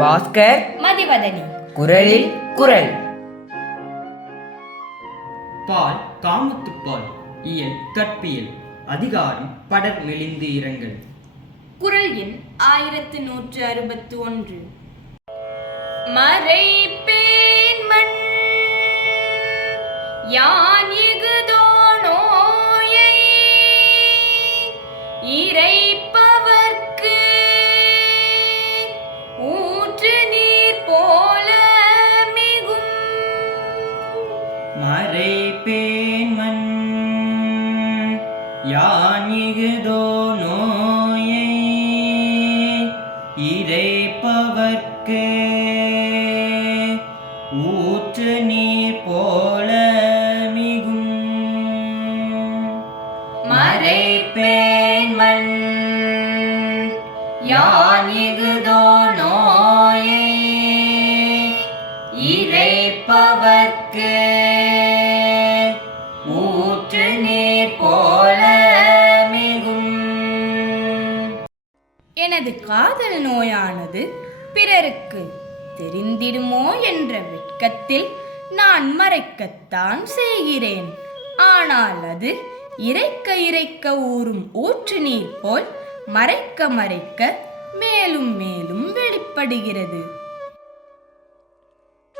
பாஸ்கர் மதிவதனி. குரலில் குரல். பால் காமத்துப்பால் இயல் கற்பியல் அதிகாரம் படர் மெலிந்து இரங்கல். குரல் எண் ஆயிரத்து நூற்று அறுபத்து ஒன்று மறைப்பேன் மண். யான் மறைப்பேன் மண் யானிகுதோ நோயை இறைப்பவர்க்கு. ஊற்று நீர் போல மிகும். மறைப்பேன் மண் யானிகுதோ நோயை இறைப்பவர்க்கு. போல மிகும். எனது காதல் நோயானது பிறருக்கு தெரிந்திடுமோ என்ற வெட்கத்தில் நான் மறைக்கத்தான் செய்கிறேன். ஆனால் அது இறைக்க இறைக்க ஊறும் ஊற்று நீர் போல் மறைக்க மறைக்க மேலும் மேலும் வெளிப்படுகிறது.